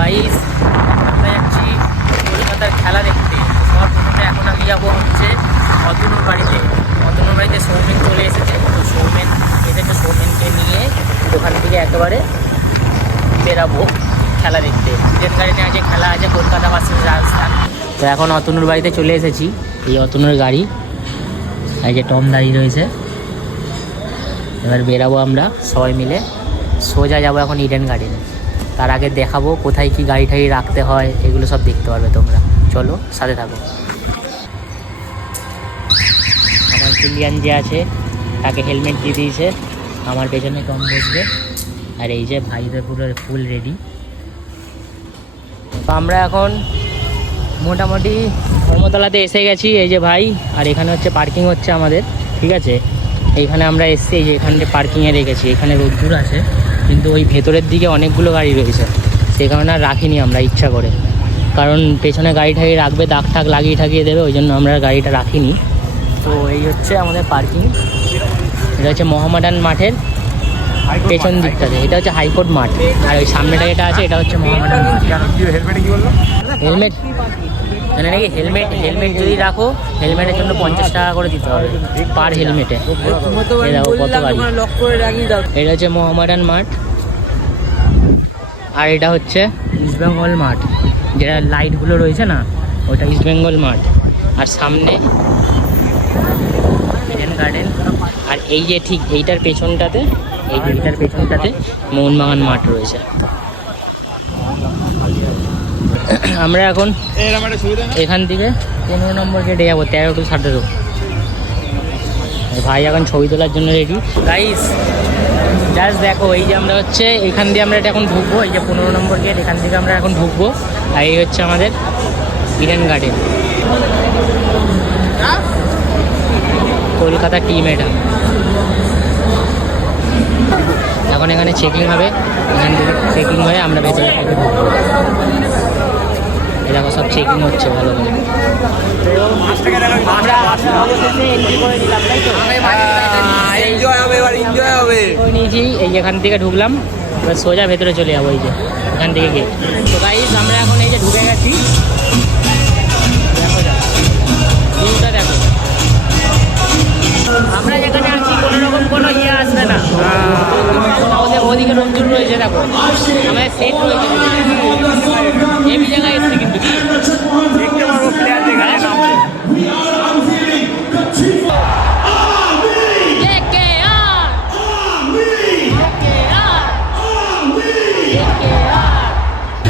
Guys, আমরা যাচ্ছি কলকাতার খেলা দেখতে। সবার প্রথমে এখন আমি যাবো হচ্ছে অতনুর বাড়িতে। অতনুর বাড়িতে সৌমেন চলে এসেছে, তো সৌমেনকে নিয়ে ওখান থেকে একেবারে বেরাবো খেলা দেখতে। ইডেন গার্ডেনে আজকে খেলা আছে কলকাতা ভার্সেস রাজস্থান। তো এখন অতনুর বাড়িতে চলে এসেছি। এই অতনুর গাড়ি, এই যে টম দাঁড়িয়ে রয়েছে। এবার বেরাবো আমরা সবাই মিলে, সোজা যাবো এখন ইডেন গার্ডেনে। তার আগে দেখাবো কোথায় কি গাড়ি ঠাড়ি রাখতে হয়, এগুলো সব দেখতে পারবে তোমরা। চলো সাথে থাকো। আমার কিলিয়ান যে আছে তাকে হেলমেট দিয়ে দিয়েছে, আমার পেছনে টম বসবে। আর এই যে ভাইদের পুরো ফুল রেডি। তো আমরা এখন মোটামুটি ধর্মতলাতে এসে গেছি। এই যে ভাই, আর এখানে হচ্ছে পার্কিং হচ্ছে আমাদের, ঠিক আছে। এইখানে আমরা এসছি, এই যে এখানে পার্কিংয়ে রেখেছি। এখানে রোদ্দুর আছে, কিন্তু ওই ভেতরের দিকে অনেকগুলো গাড়ি রয়েছে, সেই কারণে আর রাখিনি আমরা ইচ্ছা করে। কারণ পেছনে গাড়ি ঠাড়ি রাখবে, দাগ ঠাক লাগিয়ে ঠাকিয়ে দেবে, ওই জন্য আমরা গাড়িটা রাখিনি। তো এই হচ্ছে আমাদের পার্কিং। এটা হচ্ছে মোহামেডান মাঠের পেছন দিকটাতে, এটা হচ্ছে হাইকোর্ট মাঠ। আর ওই সামনেটা যেটা আছে এটা হচ্ছে মোহামেডান মাঠ। হেলমেট মানে নাকি হেলমেট যদি রাখো, হেলমেটের জন্য 50 টাকা করে দিতে হবে পার হেলমেটে। দেখো কত গাড়ি। এটা হচ্ছে মোহামেডান মাঠ, আর এটা হচ্ছে ইস্টবেঙ্গল মাঠ। যেটা লাইটগুলো রয়েছে না, ওটা ইস্টবেঙ্গল মাঠ। আর সামনে ইডেন গার্ডেন। আর এই যে ঠিক এইটার পেছনটাতে, এইটার পেছনটাতে মোহনবাগান মাঠ রয়েছে। আমরা এখন এখান থেকে 15 নম্বর গেটে যাবো, 13 to 17। ভাই এখন ছবি তোলার জন্য রেডি। গাইস জাস্ট দেখো, এই যে আমরা হচ্ছে এখান দিয়ে আমরা এটা এখন ঢুকবো। এই যে 15 নম্বর গেট, এখান থেকে আমরা এখন ঢুকবো। আর এই হচ্ছে আমাদের ইডেন গার্ডেন, কলকাতা টিম। এটা এখন এখানে চেকিং হবে, এখান থেকে চেকিং হয়ে আমরা ভেতরে থেকে ঢুকবো। এরকম সব চেকিং হচ্ছে ভালো করে। নিয়েছি, এই এখান থেকে ঢুকলাম, এবার সোজা ভেতরে চলে যাবো। এই যে এখান থেকে গেট। তো গাইস আমরা এখন এই যে ঢুকে গেছি, দেখো ভিউটা দেখো। আমরা যেখানে আছি কোনো রকম কোনো আসবে না। ওদিকে রঞ্জুর রয়েছে, দেখো আমাদের সেট রয়েছে।